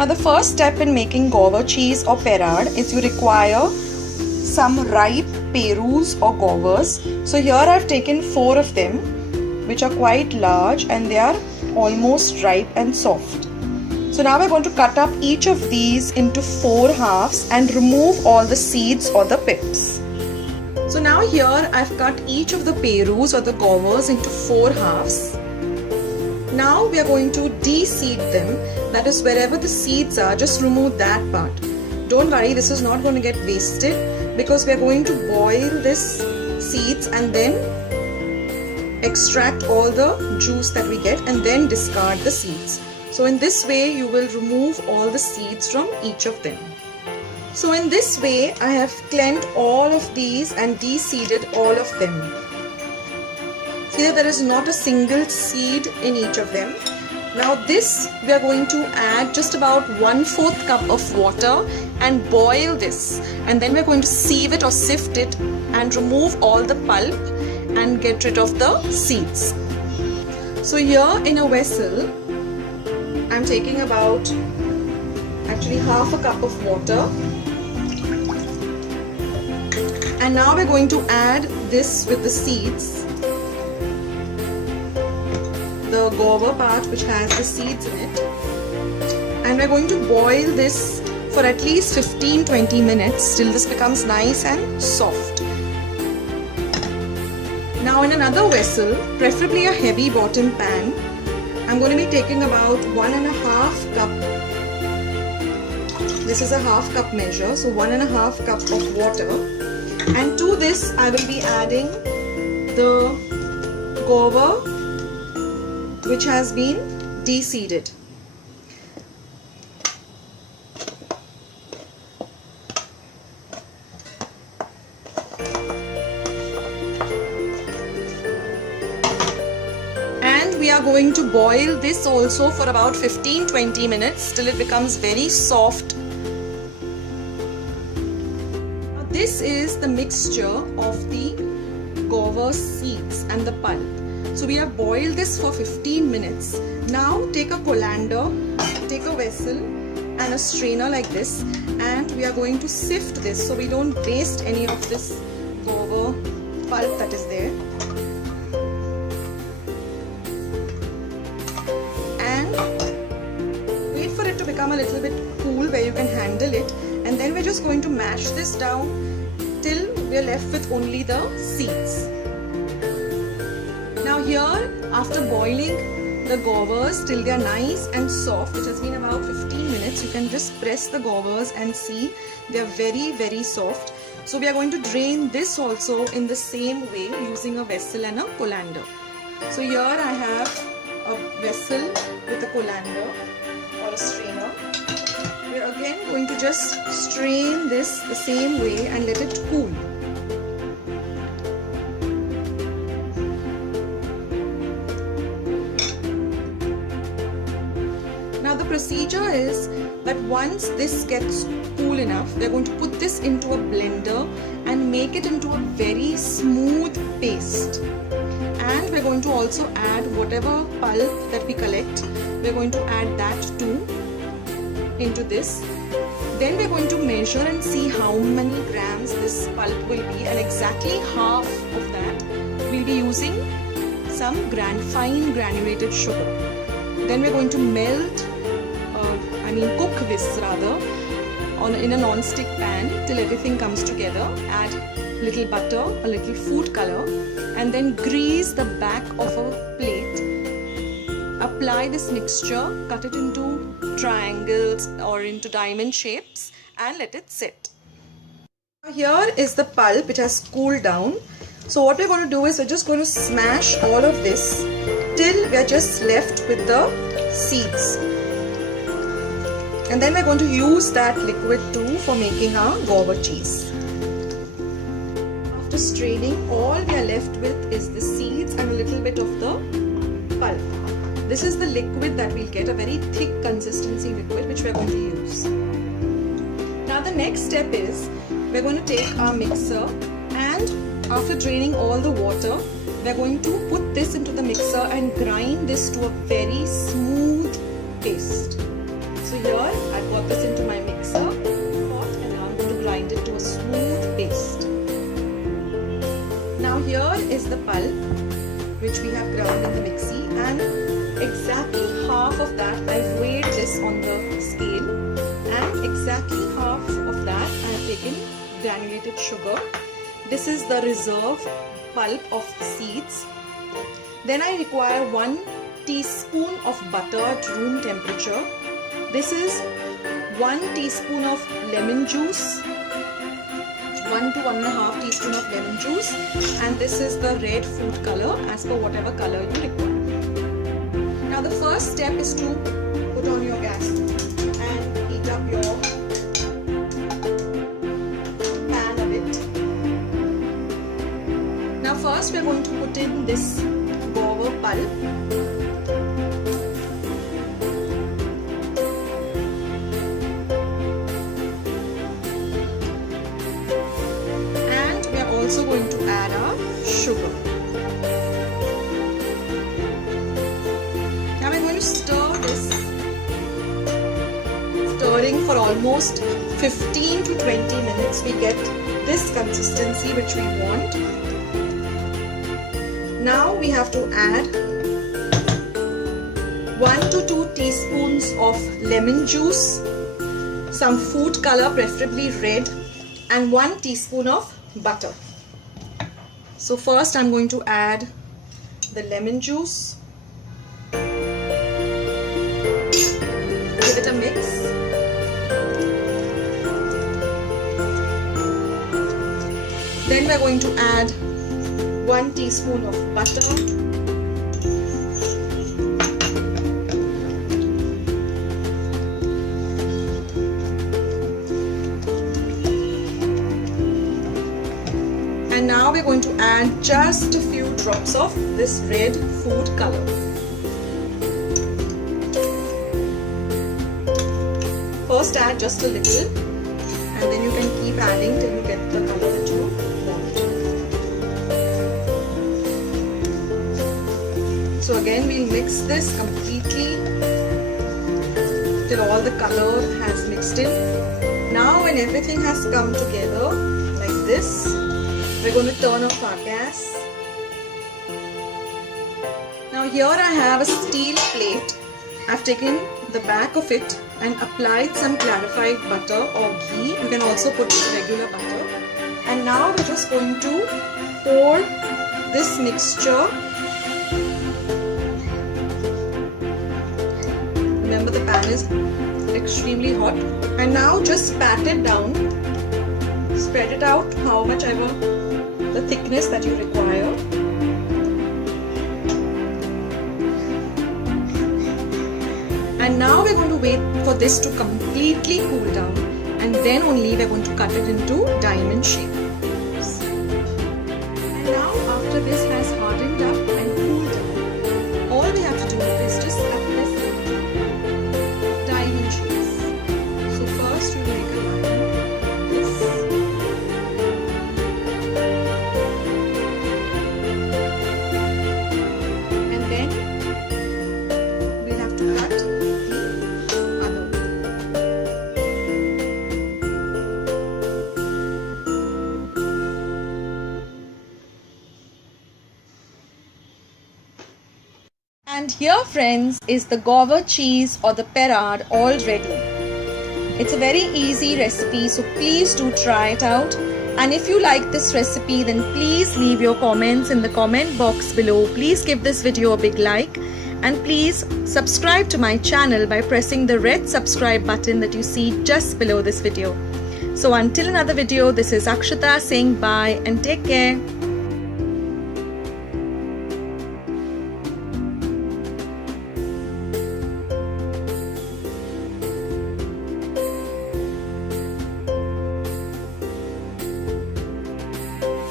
Now the first step in making Gauva cheese or Perad is you require some ripe perus or guavas. So here I've taken 4 of them, which are quite large and they are almost ripe and soft. So now we're going to cut up each of these into 4 halves and remove all the seeds or the pips. So now here I've cut each of the perus or the guavas into 4 halves. Now we are going to de-seed them, that is wherever the seeds are, just remove that part. Don't worry, this is not going to get wasted because we are going to boil this seeds and then extract all the juice that we get and then discard the seeds. So in this way you will remove all the seeds from each of them. So in this way I have cleaned all of these and de-seeded all of them. See that there is not a single seed in each of them. Now this we are going to add just about 1/4 cup of water and boil this, and then we are going to sieve it or sift it and remove all the pulp and get rid of the seeds. So here in a vessel I'm taking about actually half a cup of water, and now we're going to add this with the seeds, the guava part which has the seeds in it, and we're going to boil this for at least 15-20 minutes till this becomes nice and soft. Now in another vessel, preferably a heavy bottom pan, I'm going to be taking about 1.5 cup. This is a half cup measure, so 1.5 cup of water, and to this I will be adding the guava which has been de-seeded. And we are going to boil this also for about 15-20 minutes till it becomes very soft. Now this is the mixture of the guava seeds and the pulp. So we have boiled this for 15 minutes. Now take a colander, take a vessel and a strainer like this, and we are going to sift this so we don't waste any of this guava pulp that is there. And wait for it to become a little bit cool where you can handle it, and then we're just going to mash this down till we're left with only the seeds. Now here, after boiling the guavas till they are nice and soft, which has been about 15 minutes, you can just press the guavas and see they are very soft. So we are going to drain this also in the same way using a vessel and a colander. So here I have a vessel with a colander or a strainer. We are again going to just strain this the same way and let it cool. Now the procedure is that once this gets cool enough, we are going to put this into a blender and make it into a very smooth paste. And we are going to also add whatever pulp that we collect, we are going to add that too into this. Then we are going to measure and see how many grams this pulp will be, and exactly half of that we'll be using some fine granulated sugar. Then we're going to cook this rather in a non-stick pan till everything comes together. Add little butter, a little food color, and then grease the back of a plate. Apply this mixture, cut it into triangles or into diamond shapes, and let it sit. Here is the pulp, it has cooled down. So what we're going to do is we're just going to smash all of this till we are just left with the seeds. And then we're going to use that liquid too for making our Gauva cheese. After straining, all we are left with is the seeds and a little bit of the pulp. This is the liquid that we'll get, a very thick consistency liquid which we're going to use. Now the next step is we're going to take our mixer, and after draining all the water, we're going to put this into the mixer and grind this to a very smooth paste. So here granulated sugar. This is the reserve pulp of seeds. Then I require 1 teaspoon of butter at room temperature. This is 1 teaspoon of lemon juice, 1 to 1.5 teaspoon of lemon juice, and this is the red food color as per whatever color you require. Now the first step is to put on your gas and heat up your pan a bit. Now first we are going to put in this guava pulp. And we are also going to add our sugar. Now we're going to stir this, stirring for almost 15 to 20 minutes. We get this consistency which we want. Now we have to add 1 to 2 teaspoons of lemon juice, some food color, preferably red, and 1 teaspoon of butter. So first I'm going to add the lemon juice. Give it a mix. Then we're going to add 1 teaspoon of butter, and now we're going to add just a few drops of this red food color. First add just a little, and then you can keep adding till you get the color that you want. So again we'll mix this completely till all the color has mixed in. Now when everything has come together like this, we're going to turn off our gas. Now here I have a steel plate. I've taken the back of it and applied some clarified butter or ghee. You can also put regular butter. And now we're just going to pour this mixture. Remember the pan is extremely hot. And now just pat it down. Spread it out how much ever the thickness that you require. And now we're going to wait for this to completely cool down, and then only we're going to cut it into diamond shape. And now after this has hardened up and cooled down, all we have to do is just cut this into diamond shapes. So first we make a line like this. And then we'll have to cut And here friends is the Gauva cheese or the Perad all ready. It's a very easy recipe, so please do try it out. And if you like this recipe, then please leave your comments in the comment box below. Please give this video a big like, and please subscribe to my channel by pressing the red subscribe button that you see just below this video. So until another video, this is Akshata saying bye and take care.